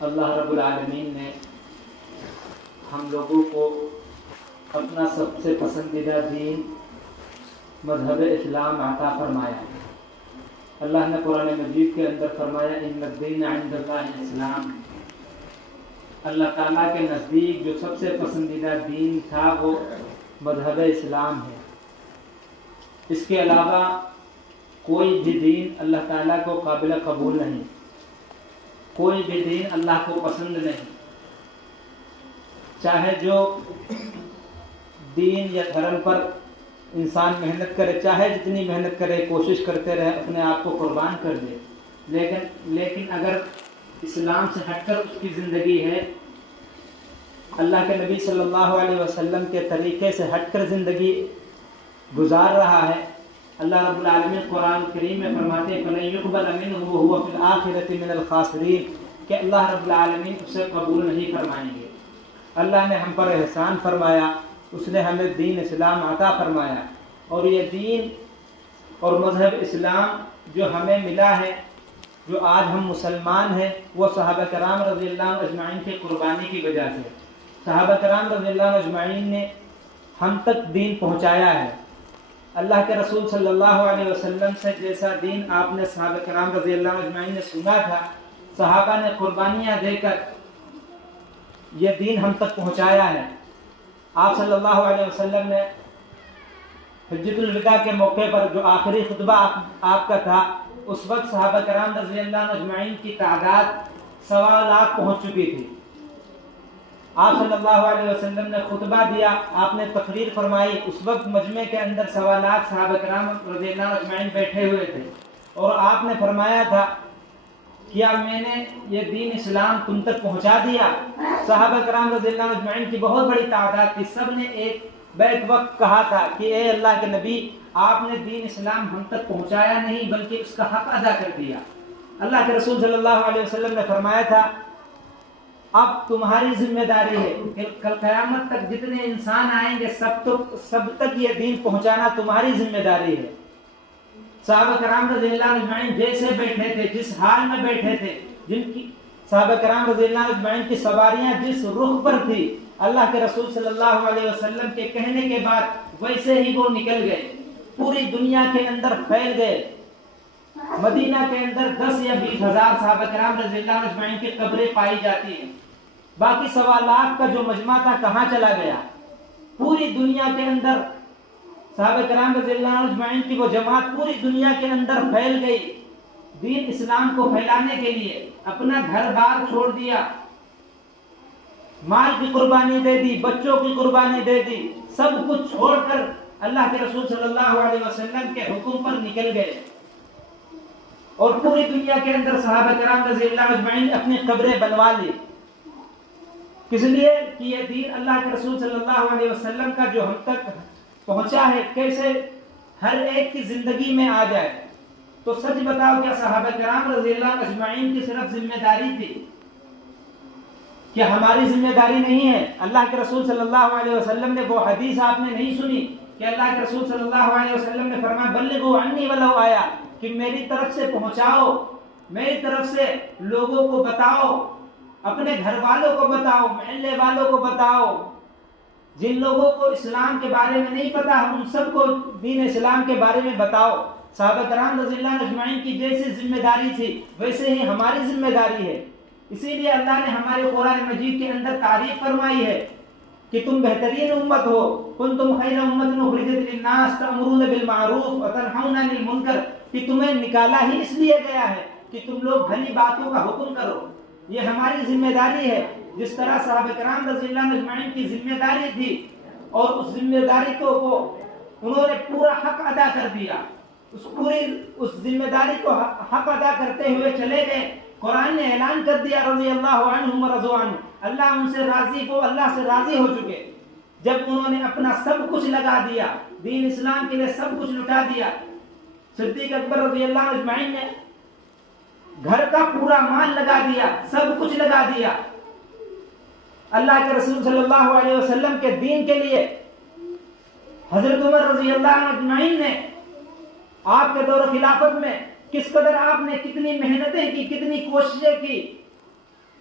اللہ رب العالمین نے ہم لوگوں کو اپنا سب سے پسندیدہ دین مذہب اسلام عطا فرمایا. اللہ نے قرآن مجید کے اندر فرمایا ان الدین عند اللہ الاسلام. اللہ تعالیٰ کے نزدیک جو سب سے پسندیدہ دین تھا وہ مذہب اسلام ہے. اس کے علاوہ کوئی بھی دین اللہ تعالیٰ کو قابل قبول نہیں، کوئی بھی دین اللہ کو پسند نہیں. چاہے جو دین یا دھرم پر انسان محنت کرے، چاہے جتنی محنت کرے، کوشش کرتے رہے، اپنے آپ کو قربان کر دے، لیکن اگر اسلام سے ہٹ کر اس کی زندگی ہے، اللہ کے نبی صلی اللہ علیہ وسلم کے طریقے سے ہٹ کر زندگی گزار رہا ہے، اللہ رب العالمین قرآن کریم میں فرماتے ہیں فَلَن يُقْبَلَ مِنْهُ وَهُوَ فِي الْآخِرَةِ مِنَ الْخَاسِرِينَ کہ اللہ رب العالمین اسے قبول نہیں فرمائیں گے. اللہ نے ہم پر احسان فرمایا، اس نے ہمیں دین اسلام عطا فرمایا، اور یہ دین اور مذہب اسلام جو ہمیں ملا ہے، جو آج ہم مسلمان ہیں، وہ صحابہ کرام رضی اللہ عنہ اجمعین کی قربانی کی وجہ سے. صحابہ کرام رضی اللہ عنہ اجمعین نے ہم تک دین پہنچایا ہے. اللہ کے رسول صلی اللہ علیہ وسلم سے جیسا دین آپ نے صحابہ کرام رضی اللہ عنہ اجمعین نے سنا تھا، صحابہ نے قربانیاں دے کر یہ دین ہم تک پہنچایا ہے. آپ صلی اللہ علیہ وسلم نے حجۃ الوداع کے موقع پر جو آخری خطبہ آپ کا تھا، اس وقت صحابہ کرام رضی اللہ عنہ اجمعین کی تعداد 1.25 لاکھ پہنچ چکی تھی. آپ صلی اللہ علیہ وسلم نے خطبہ دیا، آپ نے تقریر فرمائی، اس وقت مجمع کے اندر 1.25 لاکھ صحابہ کرام رضی اللہ عنہ اجمعین بیٹھے ہوئے تھے، اور آپ نے فرمایا تھا کیا میں نے یہ دین اسلام تم تک پہنچا دیا؟ صحابہ کرام رضی اللہ عنہ اجمعین کی بہت بڑی تعداد تھی. سب نے ایک بیک وقت کہا تھا کہ اے اللہ کے نبی، آپ نے دین اسلام ہم تک پہنچایا نہیں بلکہ اس کا حق ادا کر دیا. اللہ کے رسول صلی اللہ علیہ وسلم نے فرمایا تھا اب تمہاری ذمہ داری ہے کہ کل قیامت تک جتنے انسان آئیں گے سب تک یہ دین پہنچانا تمہاری ذمہ داری ہے. صحابہ کرام رضی اللہ عنہ اجمعین جیسے بیٹھے تھے، جس حال میں بیٹھے تھے، جن کی صحابہ کرام رضی اللہ عنہ اجمعین کی سواریاں جس رخ پر تھی، اللہ کے رسول صلی اللہ علیہ وسلم کے کہنے کے بعد ویسے ہی وہ نکل گئے، پوری دنیا کے اندر پھیل گئے. مدینہ کے اندر 10 یا 20 ہزار صحابہ کرام رضی اللہ عنہ اجمعین کی قبریں پائی جاتی ہیں. باقی 1.25 لاکھ کا جو مجمع تھا کہاں چلا گیا؟ پوری دنیا کے اندر صحابہ کرام رضی اللہ عنہ اجمعین کی وہ جماعت پوری دنیا کے اندر پھیل گئی. دین اسلام کو پھیلانے کے لیے اپنا گھر بار چھوڑ دیا، مال کی قربانی دے دی، بچوں کی قربانی دے دی، سب کچھ چھوڑ کر اللہ کے رسول صلی اللہ علیہ وسلم کے حکم پر نکل گئے، اور پوری دنیا کے اندر صحابہ کرام رضی اللہ عنہ اجمعین اپنی قبریں بنوا لی. کس لیے کہ یہ دین اللہ کے رسول صلی اللہ علیہ وسلم کا جو ہم تک پہنچا ہے کیسے ہر ایک کی زندگی میں آ جائے. تو سچ بتاؤ، کیا صحابہ کرام رضی اللہ عنہ اجمعین کی صرف ذمہ داری تھی؟ کیا ہماری ذمہ داری نہیں ہے؟ اللہ کے رسول صلی اللہ علیہ وسلم نے وہ حدیث آپ نے نہیں سنی کہ اللہ کے رسول صلی اللہ علیہ وسلم نے فرمایا بلغوا عنی ولو آیا، کہ میری طرف سے پہنچاؤ، میری طرف سے لوگوں کو بتاؤ، اپنے گھر والوں کو بتاؤ، محلے والوں کو بتاؤ. جن لوگوں کو اسلام کے بارے میں نہیں پتا ان سب کو دین اسلام کے بارے میں بتاؤ. صحابہ کرام رضی اللہ عنہ اجمعین کی جیسی ذمہ داری تھی ویسے ہی ہماری ذمہ داری ہے. اسی لیے اللہ نے ہمارے قرآن مجید کے اندر تعریف فرمائی ہے کہ تم بہترین امت ہو، کنتم خیر امۃ اخرجت للناس تأمرون بالمعروف وتنہون عن المنکر، کہ تمہیں نکالا ہی اس لیے گیا ہے کہ تم لوگ بھلی باتوں کا حکم کرو. یہ ہماری ذمہ داری ہے. جس طرح صحابہ کرام رضی اللہ عنہ اجمعین کی ذمہ داری تھی اور اس ذمہ داری کو انہوں نے پورا حق ادا کر دیا، اس ذمہ داری کو حق ادا کرتے ہوئے چلے گئے. قرآن نے اعلان کر دیا رضی اللہ عنہم ورضوا عنہ، اللہ ان سے راضی، وہ اللہ سے راضی ہو چکے. جب انہوں نے اپنا سب کچھ لگا دیا، دین اسلام کے لیے سب کچھ لٹا دیا. صدیق اکبر رضی اللہ عنہ اجمعین نے گھر کا پورا مال لگا دیا، سب کچھ لگا دیا اللہ کے رسول صلی اللہ علیہ وسلم کے دین کے لیے. حضرت عمر رضی اللہ عنہ اجمعین نے آپ کے دور خلافت میں کس قدر آپ نے کتنی محنتیں کی، کتنی کوششیں کی.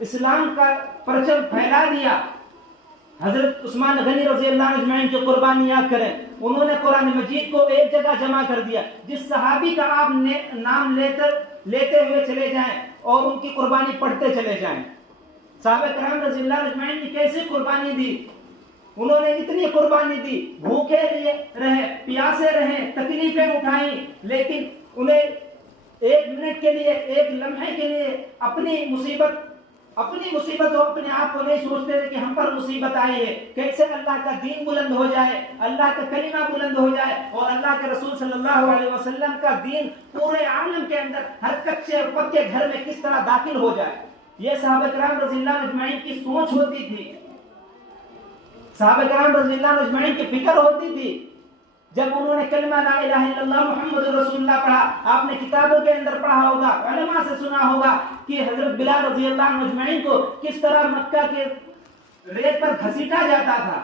اسلام کا پرچم پھیلا دیا. حضرت عثمان غنی رضی اللہ عنہ اجمعین جو قربانی یاد کریں, انہوں نے قرآن مجید کو ایک جگہ جمع کر دیا. جس صحابی کا آپ نام لیتے ہوئے چلے جائیں اور ان کی قربانی پڑھتے چلے جائیں. صحابہ کرام رضی اللہ عنہ اجمعین نے کیسے قربانی دی؟ انہوں نے اتنی قربانی دی, بھوکے رہے, پیاسے رہے, تکلیفیں اٹھائیں, لیکن انہیں ایک منٹ کے لیے, ایک لمحے کے لیے اپنی مصیبت ہو, اپنے آپ کو نہیں سوچتے تھے کہ ہم پر مصیبت آئی ہے, کیسے اللہ کا دین بلند ہو جائے, اللہ کا کلمہ بلند ہو جائے اور اللہ کے رسول صلی اللہ علیہ وسلم کا دین پورے عالم کے اندر ہر کچے اور پکے گھر میں کس طرح داخل ہو جائے. یہ صحابہ کرام رضی اللہ عنہ اجمعین کی سوچ ہوتی تھی, صحابہ کرام رضی اللہ عنہ اجمعین کی فکر ہوتی تھی. جب انہوں نے کلمہ لا الہ الا اللہ محمد رسول اللہ پڑھا, آپ نے کتابوں کے اندر پڑھا ہوگا, علماء سے سنا ہوگا کہ حضرت بلال رضی اللہ عنہ اجمعین کو کس طرح مکہ کے ریت پر گھسیٹا جاتا تھا.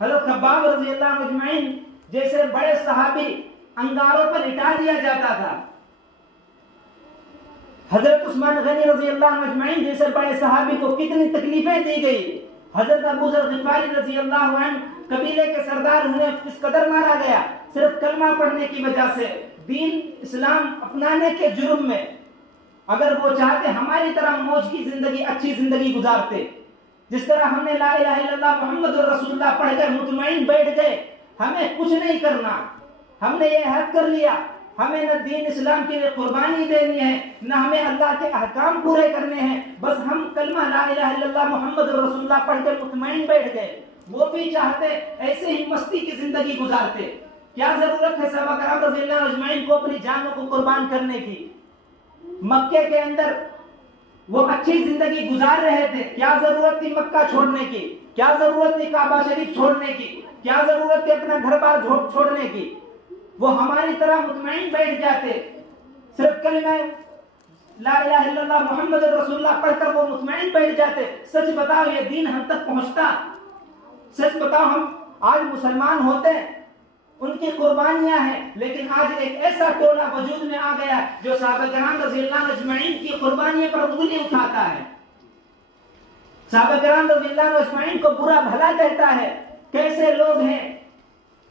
حضرت خباب رضی اللہ عنہ اجمعین جیسے بڑے صحابی انگاروں پر لٹا دیا جاتا تھا. حضرت عثمان غنی رضی اللہ عنہ اجمعین جیسے بڑے صحابی کو کتنی تکلیفیں دی گئی. حضرت ابو ذر غفاری رضی اللہ عنہ قبیلے کے سردار, انہیں کس قدر مارا گیا صرف کلمہ پڑھنے کی وجہ سے, دین اسلام اپنانے کے جرم میں. اگر وہ چاہتے ہماری طرح موج کی زندگی, اچھی زندگی گزارتے, جس طرح ہم نے لا الہ الا اللہ محمد رسول اللہ پڑھ کر مطمئن بیٹھ گئے, ہمیں کچھ نہیں کرنا, ہم نے یہ عہد کر لیا, ہمیں نہ دین اسلام کے لیے قربانی دینی ہے, نہ ہمیں اللہ کے احکام پورے کرنے ہیں, بس ہم کلمہ لا الہ الا اللہ محمد رسول اللہ پڑھ کر مطمئن بیٹھ گئے. وہ بھی چاہتے ایسے ہی مستی کی زندگی گزارتے. کیا ضرورت ہے صحابہ کرام رضی اللہ عنہ اجمعین کو اپنی جانوں کو قربان کرنے کی؟ مکے کے اندر وہ اچھی زندگی گزار رہے تھے, کیا ضرورت تھی مکہ چھوڑنے کی, کیا ضرورت تھی کعبہ شریف چھوڑنے کی, کیا ضرورت تھی اپنا گھر بار چھوڑنے کی؟ وہ ہماری طرح مطمئن بیٹھ جاتے, صرف کلمہ لا الہ الا اللہ محمد رسول اللہ پڑھ کر وہ مطمئن بیٹھ جاتے. سچ بتاؤ یہ دین ہم تک پہنچتا؟ سچ بتاؤ ہم آج مسلمان ہوتے ہیں, ان کی قربانیاں ہیں, لیکن آج ایک ایسا ٹولہ وجود میں آ گیا جو صحابہ کرام رضی اللہ عنہ اجمعین کی قربانیوں پر انگلی اٹھاتا ہے, صحابہ کرام رضی اللہ عنہ اجمعین کو برا بھلا کہتا ہے. کیسے لوگ ہیں,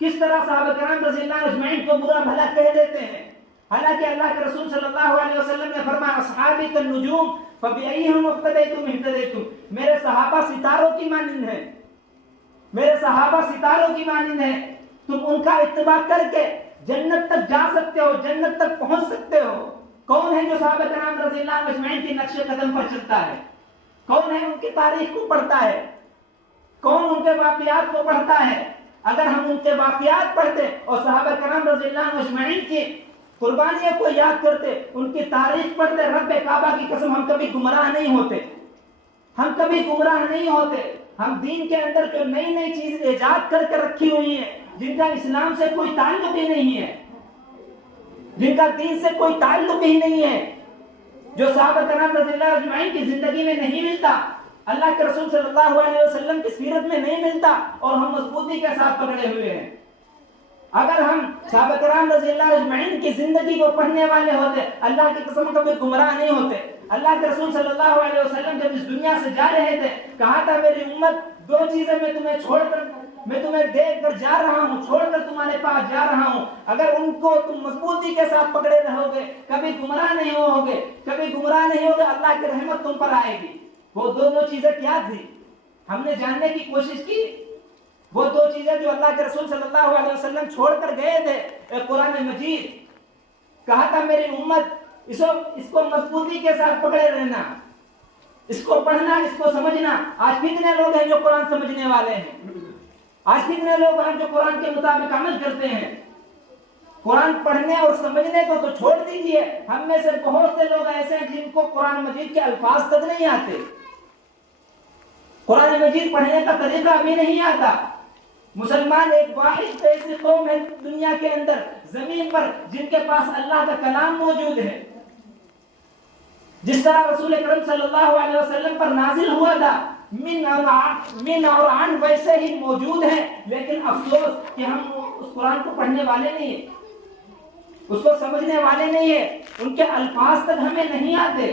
کس طرح صحابہ کرام رضی اللہ عنہ اجمعین کو برا بھلا کہہ دیتے ہیں, حالانکہ اللہ کے رسول صلی اللہ علیہ وسلم نے فرمایا اصحابی کالنجوم فبأیہم اقتدیتم اہتدیتم, میرے صحابہ ستاروں کی مانند ہیں, میرے صحابہ ستاروں کی مانند ہیں, تم ان کا اتباع کر کے جنت تک جا سکتے ہو, جنت تک پہنچ سکتے ہو. کون ہے جو صحابہ کرام رضی اللہ عنہ اجمعین کی نقش قدم پر چلتا ہے؟ کون ہے ان کی تاریخ کو پڑھتا ہے؟ کون ان کے واقعات کو پڑھتا ہے؟ اگر ہم ان کے واقعات پڑھتے اور صحابہ کرام رضی اللہ عنہ اجمعین کی قربانیوں کو یاد کرتے, ان کی تاریخ پڑھتے, رب کعبہ کی قسم ہم کبھی گمراہ نہیں ہوتے, ہم کبھی گمراہ نہیں ہوتے. ہم دین کے اندر جو نئی نئی چیز ایجاد کر کے رکھی ہوئی ہیں, جن کا اسلام سے کوئی تعلق ہی نہیں ہے, جن کا دین سے کوئی تعلق ہی نہیں ہے, جو صحابہ کرام رضی اللہ عنہ اجمعین کی زندگی میں نہیں ملتا, اللہ کے رسول صلی اللہ علیہ وسلم کی سیرت میں نہیں ملتا, اور ہم مضبوطی کے ساتھ پکڑے ہوئے ہیں. اگر ہم صحابہ کرام رضی اللہ عنہ اجمعین کی زندگی کو پڑھنے والے ہوتے, اللہ کی قسم کبھی گمراہ نہیں ہوتے. اللہ کے رسول صلی اللہ علیہ وسلم جب اس دنیا سے جا رہے تھے, کہا تھا میری امت دو چیزیں میں تمہیں دے کر جا رہا ہوں, چھوڑ کر تمہارے پاس جا رہا ہوں, اگر ان کو تم مضبوطی کے ساتھ پکڑے رہو گے کبھی گمراہ نہیں ہوگے, کبھی گمراہ نہیں ہوگے, اللہ کی رحمت تم پر آئے گی. وہ دو چیزیں کیا تھی, ہم نے جاننے کی کوشش کی. وہ دو چیزیں جو اللہ کے رسول صلی اللہ علیہ وسلم چھوڑ کر گئے تھے, ایک قرآن مجید, کہا تھا میری امت اس کو مضبوطی کے ساتھ پکڑے رہنا, اس کو پڑھنا, اس کو سمجھنا. آج کتنے لوگ ہیں جو قرآن سمجھنے والے ہیں, آج کتنے لوگ ہیں جو قرآن کے مطابق عمل کرتے ہیں. قرآن پڑھنے اور سمجھنے کو تو چھوڑ دیجئے, ہم میں سے بہت سے لوگ ایسے ہیں جن کو قرآن مجید کے الفاظ تک نہیں آتے, قرآن مجید پڑھنے کا طریقہ بھی نہیں آتا. مسلمان ایک واحد ایسی قوم ہے دنیا کے اندر, زمین پر, جن کے پاس اللہ کا کلام موجود ہے. جس طرح رسول اکرم صلی اللہ علیہ وسلم پر نازل ہوا تھا, من اور عن ویسے ہی موجود ہے, لیکن افسوس کہ ہم اس قرآن کو پڑھنے والے نہیں ہیں, اس کو سمجھنے والے نہیں ہیں, ان کے الفاظ تک ہمیں نہیں آتے.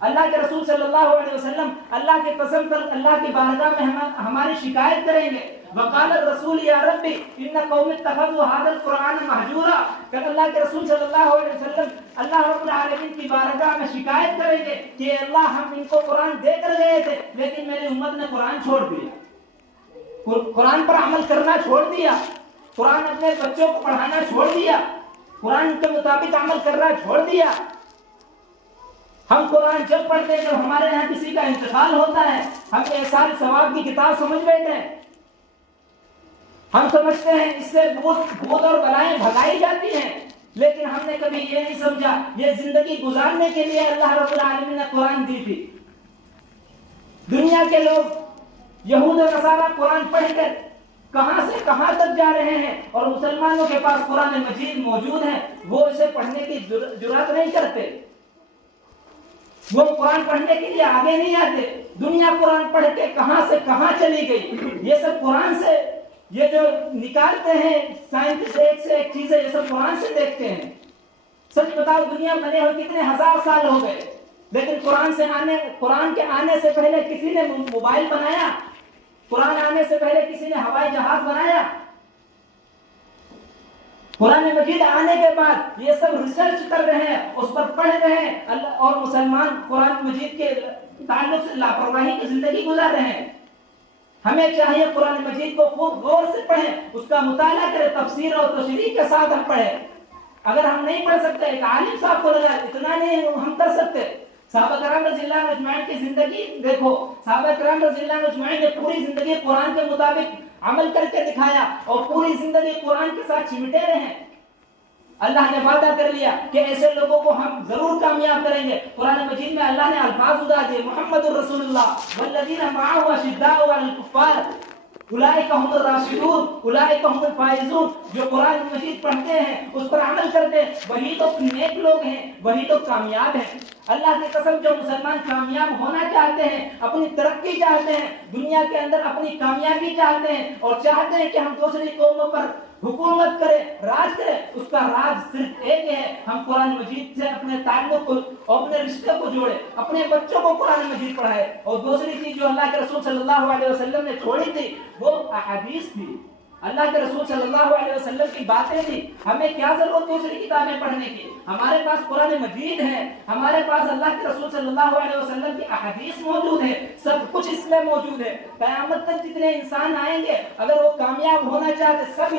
اللہ کے رسول صلی اللہ علیہ وسلم اللہ کے قسم پر اللہ کی بارگاہ میں ہماری شکایت کریں گے. وقال الرسول یا ربی ان قوم اتخذوا هذا القرآن مہجورا. کہ اللہ کے رسول صلی اللہ علیہ وسلم اللہ رب العالمین کی بارگاہ میں شکایت کریں گے کہ اللہ ہم ان کو قرآن دے کر گئے تھے لیکن میری امت نے قرآن چھوڑ دیا, قرآن پر عمل کرنا چھوڑ دیا, قرآن اپنے بچوں کو پڑھانا چھوڑ دیا, قرآن کے مطابق عمل کرنا چھوڑ دیا. ہم قرآن جب پڑھتے ہیں جب ہمارے یہاں کسی کا انتقال ہوتا ہے ہم احسان ثواب کی کتاب سمجھ بیٹھے ہیں. ہم سمجھتے ہیں اس سے بھوت اور بلائیں بھگائی جاتی ہیں, لیکن ہم نے کبھی یہ نہیں سمجھا یہ زندگی گزارنے کے لیے اللہ رب العالمین نے قرآن دی تھی. دنیا کے لوگ یہود و نصارہ قرآن پڑھ کر کہاں سے کہاں تک جا رہے ہیں اور مسلمانوں کے پاس قرآن مجید موجود ہے, وہ اسے پڑھنے کی جرات نہیں کرتے, وہ قرآن پڑھنے کے لیے آگے نہیں آتے. دنیا قرآن پڑھ کے کہاں سے کہاں چلی گئی. یہ سب قرآن سے یہ جو نکالتے ہیں سائنٹسٹ ایک سے ایک چیزیں یہ سب قرآن سے دیکھتے ہیں. سچ بتاؤ دنیا بنے ہوئے کتنے ہزار سال ہو گئے, لیکن قرآن کے آنے سے پہلے کسی نے موبائل بنایا, قرآن آنے سے پہلے کسی نے ہوائی جہاز بنایا. قرآن مجید آنے کے بعد یہ سب ریسرچ کر رہے ہیں, اس پر پڑھ رہے ہیں, اور مسلمان قرآن مجید کے تعلق سے لاپرواہی کی زندگی گزار رہے ہیں. ہمیں چاہیے قرآن مجید کو خوب غور سے پڑھیں, اس کا مطالعہ کریں, تفسیر اور تشریح کے ساتھ ہم پڑھیں. اگر ہم نہیں پڑھ سکتے ایک عالم صاحب کو لگا اتنا نہیں ہم کر سکتے. صحابہ کرام رضی اللہ عنہم اجمعین کی زندگی دیکھو, صحابہ کرام رضی اللہ عنہم اجمعین نے پوری زندگی قرآن کے مطابق عمل کر کے دکھایا اور پوری زندگی قرآن کے ساتھ چمٹے رہے. اللہ نے وعدہ کر لیا کہ ایسے لوگوں کو ہم ضرور کامیاب کریں گے. قرآن مجید میں اللہ نے الفاظ ادا دیے, محمد الرسول اللہ والذین معه اشداء علی الکفار اولئک هم الراشدون اولئک هم الفائزون. جو قرآن مجید پڑھتے ہیں اس پر عمل کرتے ہیں وہی تو نیک لوگ ہیں, وہی تو کامیاب ہیں. اللہ کی قسم جو مسلمان کامیاب ہونا چاہتے ہیں, اپنی ترقی چاہتے ہیں, دنیا کے اندر اپنی کامیابی چاہتے ہیں اور چاہتے ہیں کہ ہم دوسری قوموں پر حکومت کرے, راج کرے, اس کا راج صرف ایک ہے, ہم قرآن مجید سے اپنے تعلق کو اور اپنے رشتے کو جوڑے, اپنے بچوں کو قرآن مجید پڑھائے. اور دوسری چیز جو اللہ کے رسول صلی اللہ علیہ وسلم نے چھوڑی تھی وہ احادیث تھی. اللہ کے رسول صلی اللہ علیہ وسلم کی باتیں تھی. ہمیں کیا ضرورت دوسری کتابیں پڑھنے کی, ہمارے پاس قرآن مجید ہے, ہمارے پاس اللہ کے رسول صلی اللہ علیہ وسلم کی احادیث موجود ہے, سب کچھ اس میں موجود ہے. قیامت تک جتنے انسان آئیں گے اگر وہ کامیاب ہونا چاہتے سب